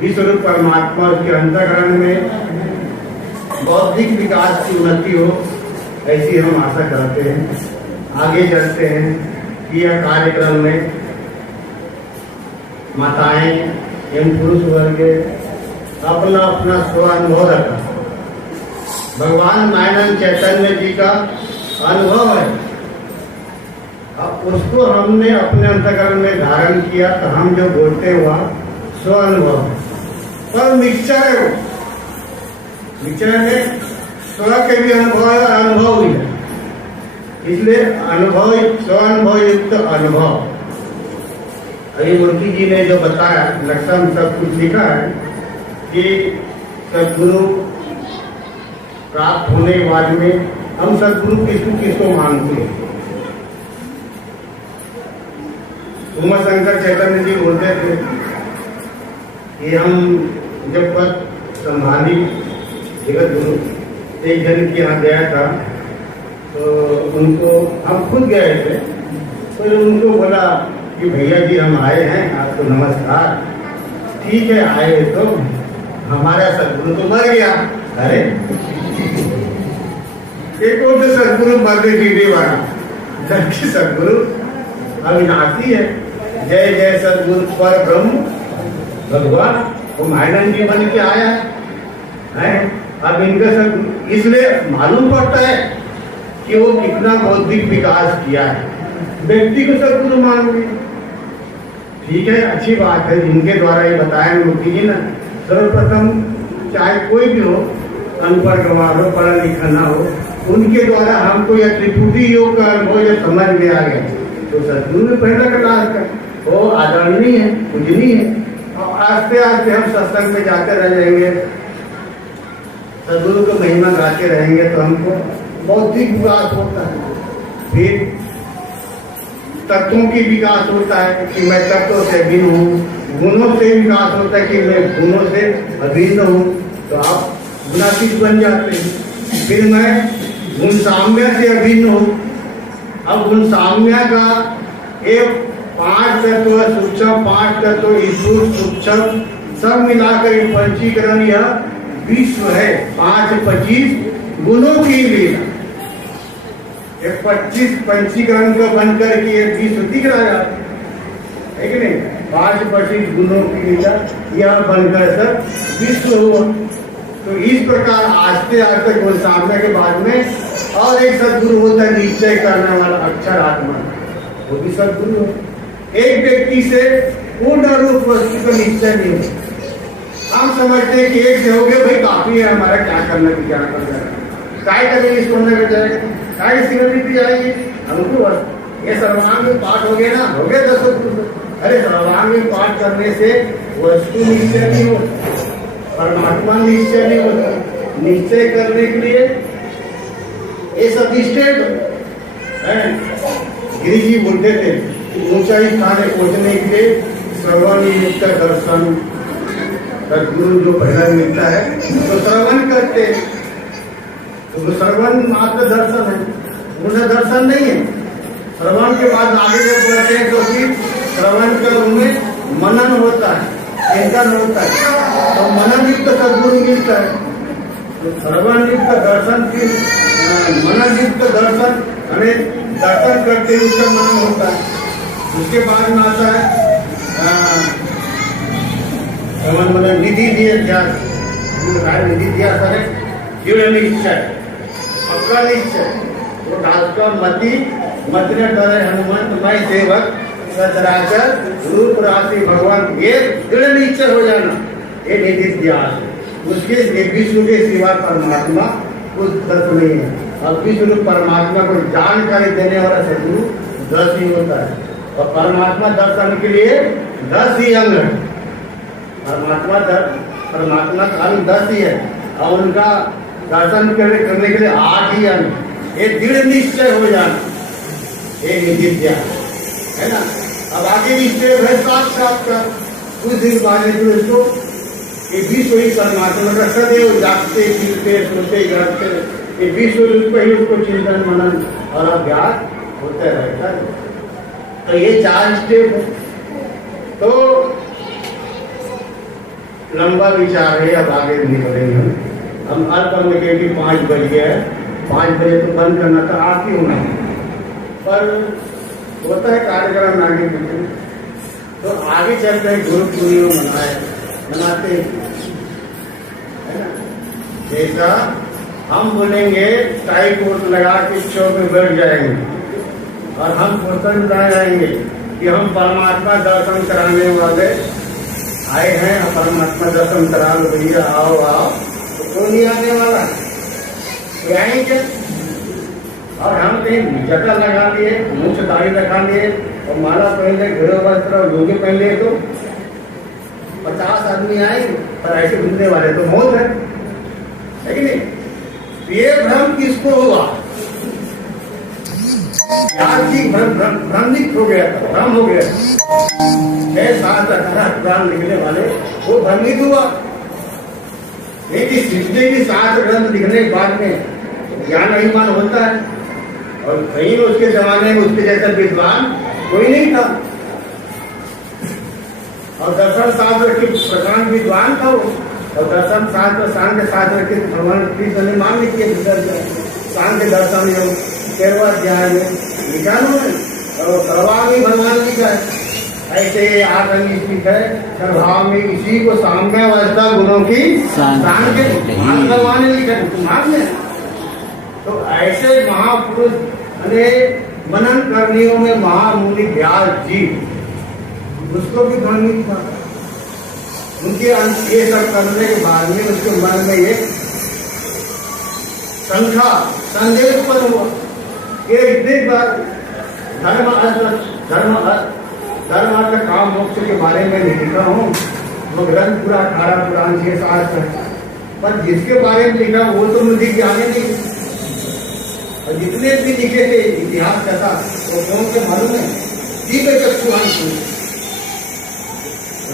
विश्वरूप परमात्मा के अंतःकरण में बौद्धिक विकास की उन्नति हो, ऐसी हम आशा करते हैं। आगे चलते हैं कि यह कार्यक्रम में माताएं एवं पुरुष वर्ग अपना अपना स्वानुभव रखा। भगवान नारायण चैतन्य जी का अनुभव है, अब उसको हमने अपने अंतःकरण में धारण किया, तो हम जो बोलते हुआ स्व अनुभव है, पर मिक्सचर है। वो मिक्सचर में स्व के भी अनुभव भी है, इसलिए अनुभव स्व अनुभव युक्त अनुभव। अभी मूर्ति जी ने जो बताया नक्शा में सब कुछ लिखा है कि सदगुरु प्राप्त होने के बाद में हम सदगुरु किसको मानते हैं। उमा शंकर चैतन्य जी बोलते थे कि हम जब पद संभाली जगत गुरु एक जन के यहाँ गया था, तो उनको हम खुद गए थे, तो उनको बोला कि भैया जी हम आए हैं, आपको नमस्कार। ठीक है, आए तो हमारा सदगुरु तो मर गया। अरे एक और तो सदगुरु मरने जीने वाला, जबकि सदगुरु अविनाशी है। जय जय सदगुरु पर ब्रह्म भगवान, वो नारायण जी बन के आया है। अब इनका सब इसलिए मालूम पड़ता है कि वो कितना बौद्धिक विकास किया है। व्यक्ति को सदगुरु मान लिया, ठीक है, अच्छी बात है। इनके द्वारा ये बताया मूर्ति जी ना, सर्वप्रथम चाहे कोई भी हो, अनपढ़ गंवार हो, पढ़ा लिखा ना हो, उनके द्वारा हमको यह त्रिपुटी योग का अनुभव जब समझ में आ गया, तो सदगुरु ने पहला क्लास का वो आदरणीय है, पूजनीय है। और आस्ते आस्ते हम सत्संग में जाते रह जाएंगे, सदगुरु को महिमा गाते रहेंगे, तो हमको बौद्धिक विकास होता है। फिर तत्वों की विकास होता है कि मैं तत्वों से भिन्न हूँ, गुणों से विकास होता है कि मैं गुणों से अभिन्न हूँ, तो आप गुणातीत बन जाते हैं। फिर मैं गुण साम्य से अभिन्न हूँ। अब गुण साम्य का एक 5 तत्व सूक्ष्म, 5 तत्व स्थूल सूक्ष्म सब मिलाकर पंचीकरण यह विश्व है। 5-25 गुणों की लीला, एक 25 पंचीकरण का बनकर के एक विश्व दिख रहा है कि नहीं। 5-25 गुणों की लीला यह बनकर सब विश्व हुआ। तो इस प्रकार आस्ते आस्ते गुण सामने के बाद में और एक सदगुरु होता है निश्चय करने वाला अक्षर आत्मा, वो भी सदगुरु है। एक व्यक्ति से पूर्ण रूप वस्तु का निश्चय नहीं होता। हम समझते हैं कि एक से हो गया भाई काफी है, हमारा क्या करना की क्या करना है, काय करेंगे इस करने में जाएगा, काय सिगरेट जाएगी हमको। ये सर्वांग पाठ हो गया ना, हो गया 10। अरे सर्वांग पाठ करने से वस्तु निश्चय नहीं होता, परमात्मा निश्चय नहीं होता। निश्चय करने के लिए ये सब स्टेप है। गिरी जी बोलते थे ऊंचाई स्थान पहुंचने के लिए श्रवण युक्त दर्शन, सदगुरु जो पहला मिलता है तो श्रवण करते, तो श्रवण मात्र दर्शन है, उनका दर्शन नहीं है। श्रवण के बाद आगे जब बढ़ते हैं तो फिर श्रवण कर उनमें मनन होता है, चिंतन होता है, तो मनन युक्त सदगुरु मिलता है। तो श्रवण युक्त दर्शन, फिर मनन युक्त दर्शन, हमें दर्शन करते ही उसका मनन होता है। उसके बाद में आता है निधि दिए ध्यान, निधि दिया करे दृढ़ निश्चय, पक्का निश्चय। वो डालकर मति मत न डरे हनुमंत मैं सेवक सचराचर रूप राशि भगवान, ये दृढ़ निश्चय हो जाना, ये निधि ध्यान। उसके विश्व के सिवा परमात्मा कुछ तत्व नहीं है। और विश्व परमात्मा को जानकारी देने वाला सदगुरु 10 ही होता है। और परमात्मा दर्शन के लिए 10 ही अंग है। परमात्मा का अंग 10 ही है, और उनका दर्शन करने के लिए 8 ही अंग। एक दृढ़ निश्चय हो जाना, एक निधिध्या है ना। अब आगे निश्चय है साक्षात्कार। कुछ दिन बाद इसको विश्व ही परमात्मा का सदैव जागते पीते सोते जागते, ये विश्व रूप ही उसको चिंतन मनन और अभ्यास होते रहता है। तो ये 4 स्टेप है। तो लंबा विचार है, अब आगे नहीं बढ़ेंगे। हम अल्प के कि 5 बज गया है, 5 बजे तो बंद करना था, आप ही होना पर होता है कार्यक्रम आगे पीछे। तो आगे चलते हैं गुरु पूर्णिमा मनाते हैं, है ना। जैसा हम बोलेंगे टाई कोट लगा के चौक में बैठ जाएंगे और हम पोस्टर लगाए जाएंगे कि हम परमात्मा दर्शन कराने वाले आए हैं, परमात्मा दर्शन करा लो भैया, आओ आओ, तो कौन नहीं आने वाला है, आएंगे। और हम कहीं जटा लगा लिए, मुँह से दाढ़ी लगा लिए और माला पहन ले, घोड़े वस्त्र और लुंगी पहन ले, तो 50 आदमी आएंगे, पर ऐसे घूमने वाले तो बहुत है कि नहीं। ये भ्रम किसको हुआ? भ्रमित हो गया, भ्रम हो गया। 6-7 18 पुराण लिखने वाले वो भ्रमित हुआ। लेकिन जितने भी 7 ग्रंथ लिखने के बाद में ज्ञान अभिमान होता है, और कहीं उसके जमाने में उसके जैसा विद्वान कोई नहीं था, और दर्शन शास्त्र के प्रकांड विद्वान था वो, और दर्शन शास्त्र सांख्य शास्त्र के भगवान कृष्ण ने मान लिखी सांख्य दर्शन योग 13वां अध्याय में लिखा उन्होंने, और सर्वभाव में भगवान लिखा है। ऐसे 8 अंग है, सर्वभाव में इसी को साम्य अवस्था गुणों की सांख्य भगवान ने लिखा है। तो ऐसे महापुरुष अरे मनन करनियों में महामुनि व्यास जी, उसको भी भ्रमित था। उनके ये सब करने के बाद में उसके मन में एक शंका संदेह उत्पन्न हुआ। ये इतनी बार धर्म अर्थ काम मोक्ष के बारे में नहीं लिखा हूँ, वो ग्रंथ पूरा 18 पुराण 6-7 है, पर जिसके बारे में लिखा वो तो मुझे ज्ञान नहीं। और जितने भी लिखे थे इतिहास कथा वो कौन से मालूम है? दिव्य चक्षुवान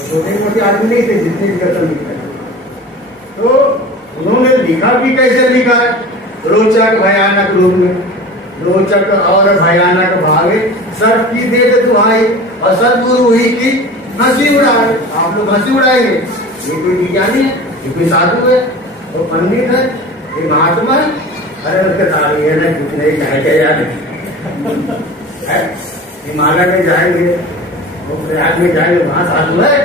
छोटे मोटे आदमी नहीं थे जितने भी कथा लिखा। तो उन्होंने लिखा भी कैसे लिखा है? रोचक भयानक रूप में, रोचक और भयानक भावे सब की दे दुहाई, और सदगुरु हुई की हंसी उड़ाए। आप लोग हंसी उड़ाएंगे, ये कोई विज्ञानी है, ये कोई साधु है, वो पंडित है, ये महात्मा है, अरे उसके तारी है ना, कुछ नहीं कहे याद हिमालय में जाएंगे, वो प्रयाग में जाएंगे, वहां साधु है,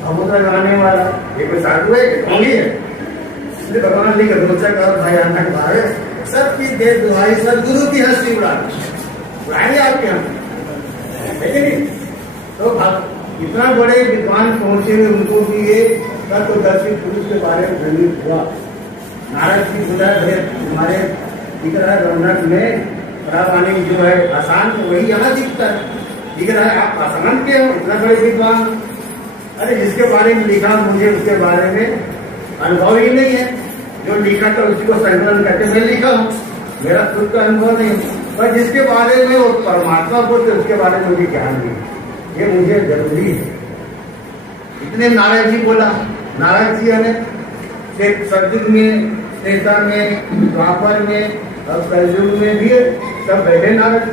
समुद्र लगाने वाला, ये कोई साधु है कि ढोंगी है? इसलिए भगवान लिखे रोचक और भयानक भावे सबकी दे दुहाई, सदगुरु की हंसी उड़ाएंगे आपके हम, है कि नहीं। तो इतना बड़े विद्वान पहुंचे हुए उनको भी ये तत्वदर्शी पुरुष के बारे में भ्रमित हुआ। नारद की पूजा हमारे दिख रहा है रौनक में, परावानी जो है आसान, तो वही यहाँ दिखता है, दिख रहा है आप आसान के हो, इतना बड़े विद्वान। अरे जिसके बारे में लिखा मुझे उसके बारे में अनुभव ही नहीं है, जो लिखा था उसी को संकलन करके मैं लिखा हूँ, मेरा खुद का अनुभव नहीं, पर जिसके बारे में वो परमात्मा बोलते उसके बारे में मुझे ज्ञान नहीं, ये मुझे जरूरी है। इतने नारद जी बोला, नारद जी हमें सतयुग में, त्रेता में, द्वापर में और कलयुग में भी सब बैठे नारद।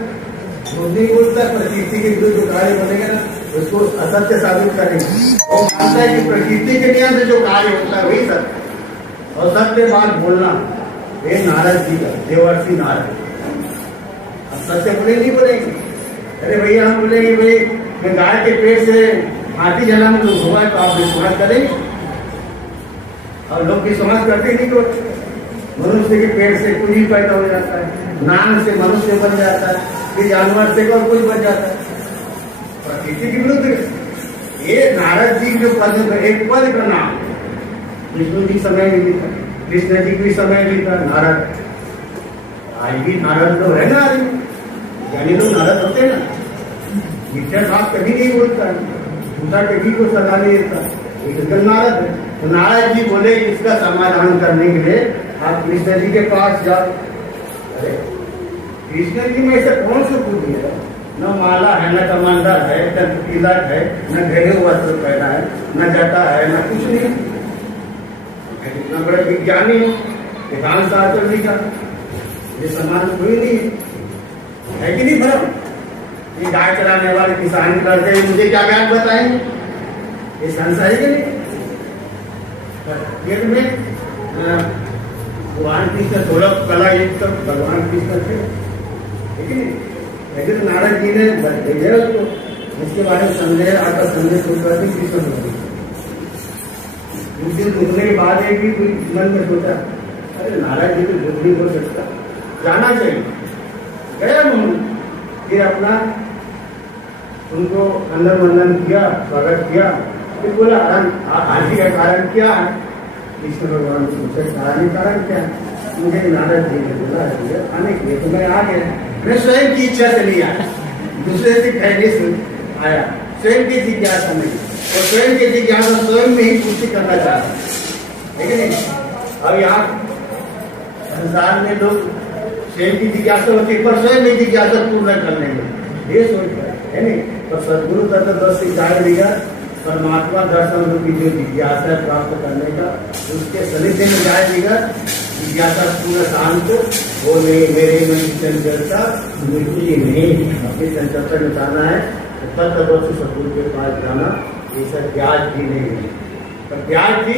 बुद्धि बोलता है प्रकृति के विरुद्ध जो कार्य बनेगा ना उसको असत्य साबित करेंगे। वो मानता है कि प्रकृति के नियम से जो कार्य होता है वही सत्य, और सत्य बात बोलना ये नारद जी का, देवर्षि नारद। अब सत्य बोले नहीं बोलेंगे, अरे भैया हम बोलेंगे भाई मैं गाय के पेट से हाथी जन्म हुआ है तो आप विश्वास करेंगे? और लोग विश्वास करते नहीं, तो मनुष्य के पेट से कुछ ही पैदा हो जाता है, नाम से मनुष्य बन जाता है, फिर जानवर से और कुछ बन जाता है, प्रकृति के विरुद्ध। ये नारद जी जो पद, एक पद का नाम विष्णु जी समय में लिखा, कृष्ण जी भी समय लिखा, नारद। आज भी नारद लोग है ना, यानी लोग नारद होते हैं ना, मिथ्या बात कभी नहीं बोलता है, झूठा कभी को सदा नहीं देता, एक नारद है। तो नारद जी बोले इसका समाधान करने के लिए आप कृष्ण जी के पास जाओ। अरे कृष्ण जी में ऐसा कौन सा पूछ दिया? न माला है, न कमंडल है, न तिलक है, न घरेलू वस्त्र पहना है, न जटा है, न कुछ नहीं। इतना बड़े विज्ञानी है, वेदांत शास्त्र लिखा, ये समान कोई नहीं है कि नहीं भरम? ये गाय चलाने वाले किसान लड़के मुझे क्या ज्ञान बताएंगे? ये संसारी के नहीं, पेट में भगवान कृष्ण 16 कला एक तक भगवान कृष्ण थे, ठीक है। लेकिन नारद जी ने भेजा उसको, जिसके बारे में संदेह आता, संदेह सोचता थी कृष्ण भगवान। उस दिन रुकने के बाद एक भी कोई मन में सोचा अरे नाराज जी तो झूठ नहीं हो सकता, जाना चाहिए। गया उन्होंने, फिर अपना उनको अंदर वंदन किया, स्वागत किया। फिर बोला आने का कारण क्या है? कृष्ण भगवान पूछे कारण क्या है? मुझे नारद जी ने बोला आने के लिए, तो मैं आ गया। मैं स्वयं की इच्छा से नहीं आया, दूसरे से कहने से आया, स्वयं की जिज्ञासा नहीं, और स्वयं की जिज्ञासा स्वयं में ही पूर्ति करना चाहता, ठीक है नहीं। अब यहाँ संसार में लोग स्वयं की जिज्ञासा होती है, पर स्वयं में जिज्ञासा पूर्ण करने में ये सोच है नहीं। पर सदगुरु तत्व से जान लिया परमात्मा दर्शन रूपी जो जिज्ञासा है प्राप्त करने का, उसके सानिध्य में जाए लिया जिज्ञासा पूर्ण शांत वो नहीं। मेरे मन की चंचलता बिल्कुल ही नहीं, अपनी चंचलता मिटाना है तो तत्व से सदगुरु के पास जाना। ये सब ब्याज भी नहीं है, पर ब्याज भी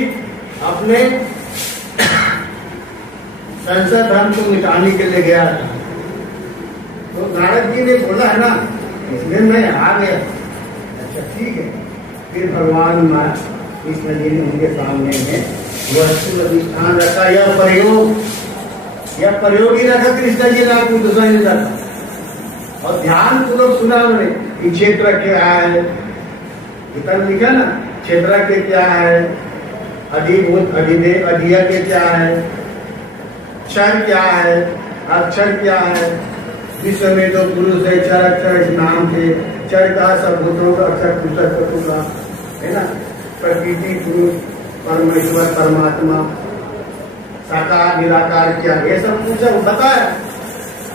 अपने संसार धर्म को मिटाने के लिए गया था। तो नारद जी ने बोला है ना, इसलिए मैं आ गया। अच्छा ठीक है। फिर भगवान कृष्ण जी ने उनके सामने में वस्तु अधिष्ठान रखा, यह प्रयोग ही रखा कृष्ण जी ने, आपको दूसरा नहीं रखा। और ध्यान पूर्वक सुना उन्होंने कि क्षेत्र क्या है, इतना लिखा ना, क्षेत्र के क्या है, अधिभूत अधिदेव अधिया के क्या है, क्षर क्या है, अक्षर क्या है, विश्व में तो पुरुष है, क्षर अक्षर इस नाम से, क्षर का सब भूतों का अक्षर पुस्तक का है ना, प्रकृति पुरुष परमेश्वर परमात्मा साकार निराकार क्या, ये सब पूछा बताया।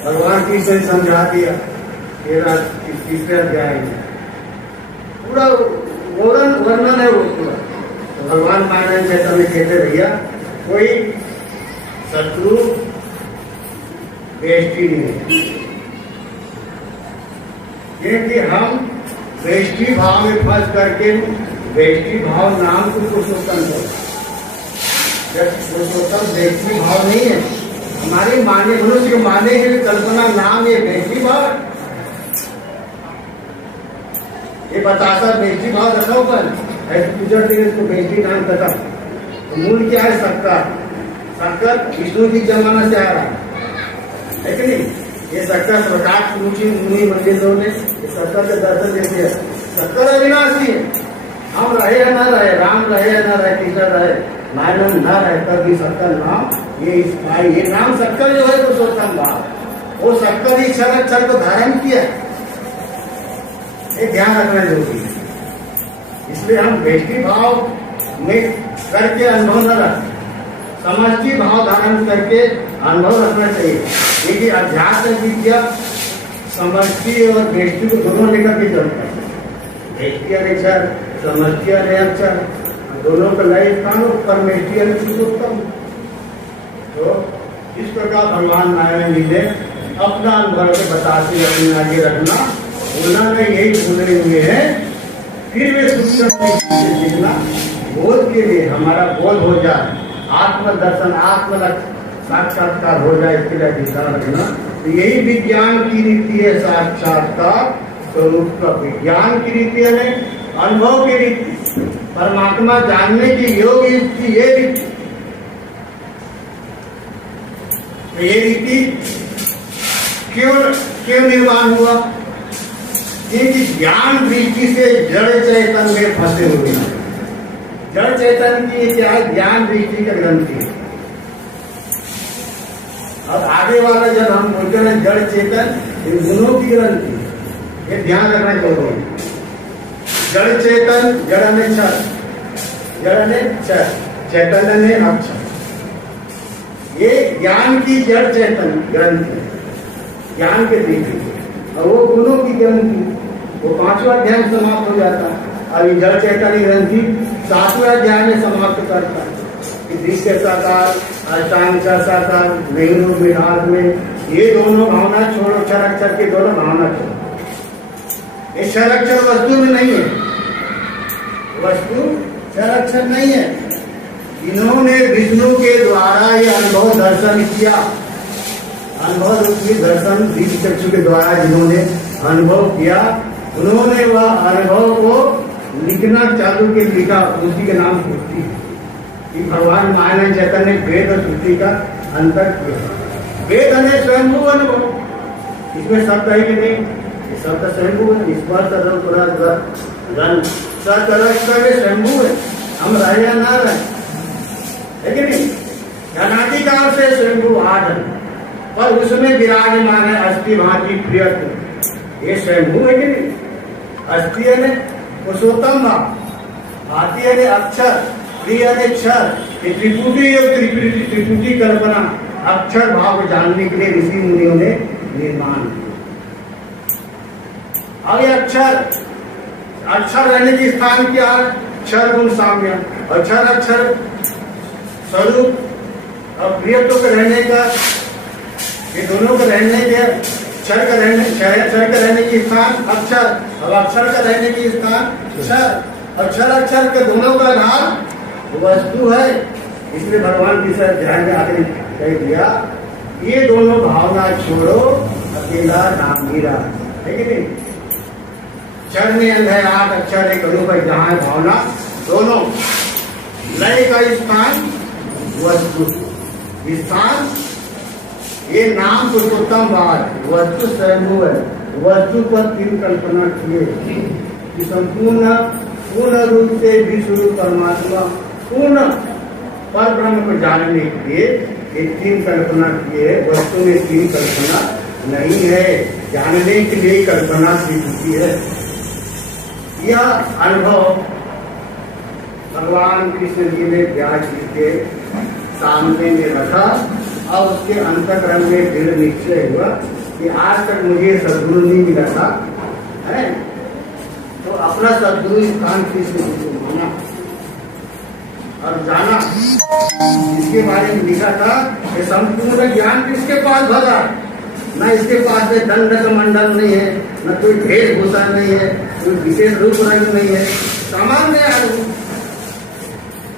भगवान कृष्ण ने समझा दिया। तीसरे अध्याय में पूरा वर्णन है वो पूरा। तो भगवान नारायण चैतन्य कहते भैया कोई शत्रु बेइज्जती नहीं है, ये कि हम बेइज्जती भाव में फंस करके बेइज्जती भाव नाम को पुरुषोत्तम है, पुरुषोत्तम बेइज्जती भाव नहीं है। हमारे माने मनुष्य के माने है कल्पना नाम ये बेइज्जती भाव, ये बताता बेइज्जती भाव रखा पर ऐसे पूजा के इसको बेइज्जती नाम रखा। तो मूल क्या है? सत्कार। सत्कार विष्णु जी जमाना से आ रहा है कि नहीं? ये सत्कार प्रकाश मुनि मंदिरों ने सत्कार के दर्शन देते हैं। सत्कार अविनाशी है, हम रहे या न रहे, राम रहे या न रहे, कृष्ण रहे, नारायण न रहे, तब भी सत्कार नाम ये नाम सत्कार जो है तो सोचता भाव, वो सत्कार ही क्षर को धारण किया, ये ध्यान रखना जरूरी है। इसलिए हम बेइज्जती भाव में करके अनुभव न रखें, समष्टि भाव धारण करके अनुभव रखना चाहिए। क्योंकि अध्यात्म विद्या समष्टि और बेइज्जती को दोनों लेकर के चलता है। बेइज्जती अक्षर, समष्टि अक्षर, दोनों का लय स्थान और परमेष्टि पुरुषोत्तम। तो इस प्रकार भगवान नारायण जी ने अपना अनुभव के बताते अपने आगे रखना, उन्होंने यही बोले हुए हैं। फिर वे सीखना बोध के लिए हमारा बोध हो जाए, आत्मदर्शन आत्म साक्षात्कार हो जाए, इसके लिए अधिकार रखना। तो यही विज्ञान की रीति है, साक्षात्कार स्वरूप का विज्ञान की रीति है, अनुभव की रीति, परमात्मा जानने की योग युक्ति ये रीति। तो ये रीति क्यों निर्माण हुआ? क्योंकि ज्ञान दृष्टि से जड़ चेतन में फंसे हुए हैं। जड़ चेतन की क्या है? ज्ञान दृष्टि का ग्रंथि है। अब आगे वाला जब हम बोलते हैं जड़ चेतन, इन गुणों की ग्रंथि, ये ध्यान रखना जरूरी है। जड़ चेतन, जड़ में क्षर, जड़ में क्षर, चैतन्य में अक्षर, ये ज्ञान की जड़ चेतन ग्रंथि, ज्ञान के दृष्टि। और वो गुणों की ग्रंथि, वो 5वां अध्याय समाप्त हो जाता है। अब ये जड़ चैतन्य ग्रंथि 7वें अध्याय में समाप्त करता है। दृश्य साकार, अष्टांग साकार, वेणु विराग में ये दोनों भावना छोड़ो, क्षर अक्षर के दोनों भावना छोड़ो। ये क्षर अक्षर वस्तु में नहीं है, वस्तु क्षर अक्षर नहीं है। इन्होंने विष्णु के द्वारा ये अनुभव दर्शन किया, अनुभव रूपी दर्शन दिव्य चक्षु के द्वारा जिन्होंने अनुभव किया, उन्होंने वह अनुभव को लिखना चालू के लिखा, उसी के नाम सृष्टि कि भगवान महान चैतन्य वेद और सृष्टि का अंतर किया। वेद है स्वयंभू अनुभव, इसमें शब्द है कि नहीं, ये शब्द स्वयंभू है, इस बार स्वयंभू है, हम रहे या ना रहे, है कि नहीं। अनादिकाल से स्वयंभू आद है, पर उसमें विराजमान है अस्थि भांति प्रियत्व, ये स्वयंभू है कि नहीं। अस्थि है पुरुषोत्तम भाव, भांति है अक्षर, प्रिय है क्षर, ये त्रिपुटी और त्रिपुटी कल्पना अक्षर भाव को जानने के लिए ऋषि मुनियों ने निर्माण किया। और ये अक्षर रहने के स्थान क्या है, क्षर गुण साम्य, अक्षर अक्षर स्वरूप और प्रियत्व के रहने का, ये दोनों का रहने के क्षर का रहने की स्थान अक्षर और अक्षर का रहने की स्थान क्षर, अक्षर अक्षर के दोनों का नाम वस्तु है। इसलिए भगवान की सर ध्यान में आकर कह दिया, ये दोनों भावना छोड़ो, अकेला नाम गिरा, है कि नहीं। क्षर में अंधेरात, अक्षर एक रूप है, जहां भावना दोनों, लय का स्थान वस्तु स्थान, ये नाम पुरुषोत्तम बात, वस्तु स्वयंभू है। वस्तु पर तीन कल्पना किए कि संपूर्ण पूर्ण रूप से विश्व परमात्मा पूर्ण पर ब्रह्म को जानने के लिए ये तीन कल्पना किए। वस्तु में तीन कल्पना नहीं है, जानने के लिए कल्पना की चुकी है। यह अनुभव भगवान कृष्ण जी ने व्यास जी के सामने में रखा और उसके अंतःकरण में दृढ़ निश्चय हुआ कि आज तक मुझे सद्गुरु नहीं मिला था, है तो अपना सद्गुरु स्थान कृष्ण जी को माना और जाना। इसके बारे में लिखा था कि संपूर्ण ज्ञान किसके पास भरा, न इसके पास में दंड मंडल नहीं है, न कोई वेशभूषा नहीं है, कोई विशेष रूप रंग नहीं है, सामान्य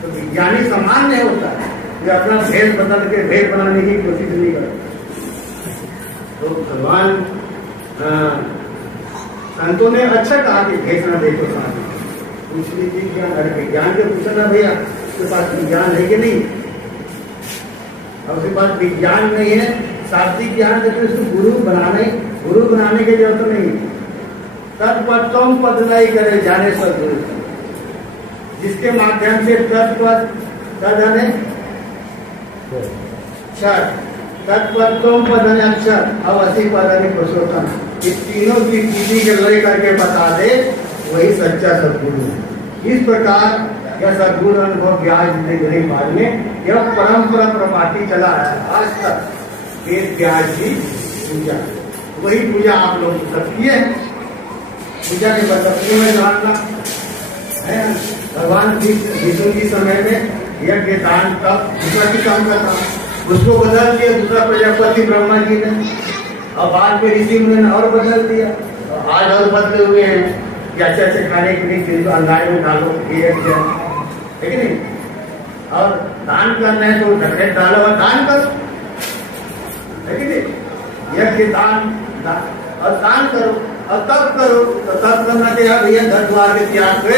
तो विज्ञानी सामान्य होता है, ये अपना भेद बदल के भेद बनाने की कोशिश नहीं करता। तो भगवान संतों ने अच्छा कहा कि भेद न देखो सामने, पूछ लीजिए ज्ञान, अरे विज्ञान के पूछना भैया उसके पास विज्ञान है कि नहीं, और उसके पास विज्ञान नहीं है, शास्त्रीय ज्ञान है, तो उसको गुरु बनाने की जरूरत नहीं। तत्पदों पद नहीं करे जाने सदगुरु, जिसके माध्यम से तत्पद जाने तत्पदों पद अक्षर अवश्य पद पुरुषोत्तम, इस तीनों की स्थिति के लय करके बता दे, वही सच्चा सदगुरु है। इस प्रकार यह सदगुरु अनुभव व्यास देने बाद में यह परंपरा प्रभाती चला है आज तक। वेद व्यास जी पूजा, वही पूजा आप लोग सकती है, पूजा के बदलने में जानना है। भगवान विष्णु के समय में यज्ञ दान तब दूसरा की काम करता, उसको बदल दिया दूसरा प्रजापति ब्रह्मा जी ने, और बाद में ऋषि मुनि ने और बदल दिया, और आज और बदले हुए हैं कि अच्छे अच्छे खाने के लिए चीज अंदाज में डालो, है कि नहीं। और दान करना है तो ढकेट डालो और दान करो, है कि नहीं। यज्ञ दान और दान करो और तब करो, तो तब करना चाहिए भैया घर द्वार के त्याग पे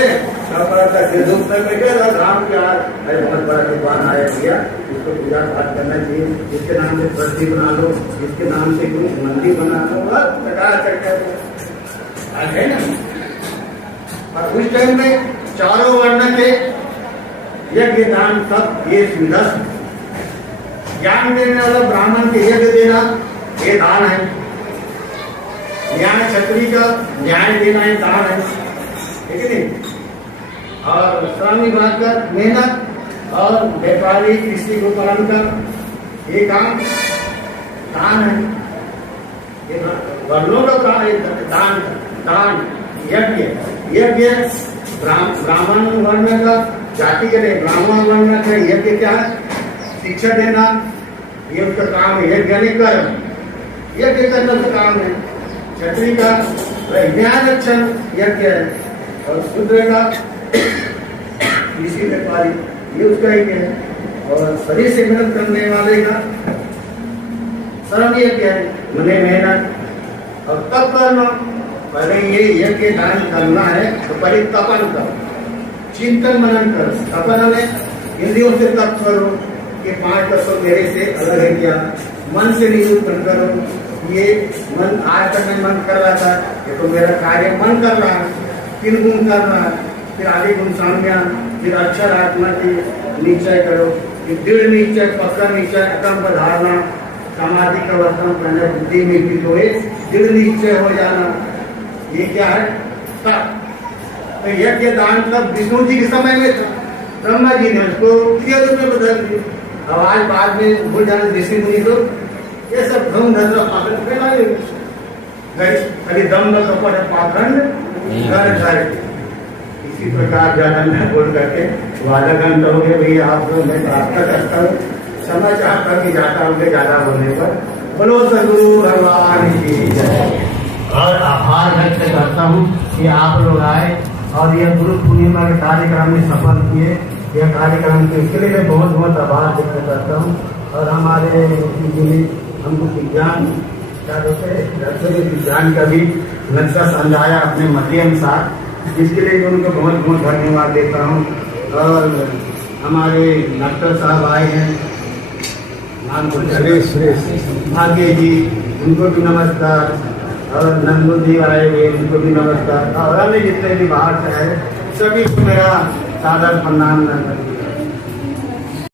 राम प्यार, अरे बहुत बड़ा भगवान आया भैया, इसको पूजा पाठ करना चाहिए, जिसके नाम से प्रति बना लो, जिसके नाम से कोई मंदिर बना लो, है ना। और उस टाइम में चारों वर्ण के यज्ञ दान सब ये सुविधा, ज्ञान देने वाला ब्राह्मण के यज्ञ देना ये दान है, न्याय क्षत्रिय का न्याय देना ये दान है कि नहीं। और श्रम विभाग का मेहनत और व्यापारी कृषि गोपालन का ये काम दान है, ये वर्णों का दान दान यज्ञ ब्राह्मण वर्ण का जाति के लिए ब्राह्मण वर्ण का यज्ञ क्या है, शिक्षा देना, ये उसका काम है। यज्ञ कर्म, यज्ञ करना का काम है। क्षत्रिय का ज्ञान रक्षण यज्ञ है, और शूद्र का कृषि व्यापारी ये उसका ही है। और शरीर से मेहनत करने वाले का श्रम यज्ञ है, मने मेहनत। और तब करना, पहले ये यज्ञ दान करना है तो पहले तपन करो, चिंतन मनन करो। तपन में इंद्रियों से तप करो कि 5 तत्व मेरे से अलग है क्या। मन से निरूपण करो, ये मन आज तक मैं मन कर रहा था, ये तो मेरा कार्य मन कर रहा है। 3 गुण कर रहा है, फिर आदि गुण साम्या, फिर अक्षर आत्मा की निश्चय करो, फिर दृढ़ निश्चय, पक्का निश्चय, अकम्प धारणा, समाधि का वर्तन करना, बुद्धि में भी तो दृढ़ निश्चय हो जाना। ये क्या है? तप। तो यज्ञ दान तब विष्णु जी के समय में था, ब्रह्मा जी ने उसको क्रिया रूप में बदल दिया। अब आज बाद में भूल जाना ऋषि मुनि लोग ये सब धम धर्म पाखंड फैलाए, खाली दम न कपट पाखंड घर घर। इसी प्रकार ज्यादा न बोल करके वो आधा घंटा हो गया भैया आप लोग, मैं प्रार्थना करता हूँ, समय चाहता कि जाता हूँ ज्यादा बोलने पर। बोलो सदगुरु भगवान की जय। और आभार व्यक्त करता हूँ कि आप लोग आए और यह गुरु पूर्णिमा के कार्यक्रम में सफल किए। यह कार्यक्रम के इसके लिए मैं बहुत बहुत आभार व्यक्त करता हूँ। और हमारे हमको विज्ञान क्या होते हैं, विज्ञान का भी नक्शा समझाया अपने मत अनुसार, जिसके लिए उनको बहुत बहुत धन्यवाद देता हूँ। और हमारे डॉक्टर साहब आए हैं, नाम भाग्य जी, उनको भी नमस्कार। और नंदू जी आए हुए, उनको भी नमस्कार। और अन्य जितने भी बाहर से आए सभी को मेरा सादर प्रणाम।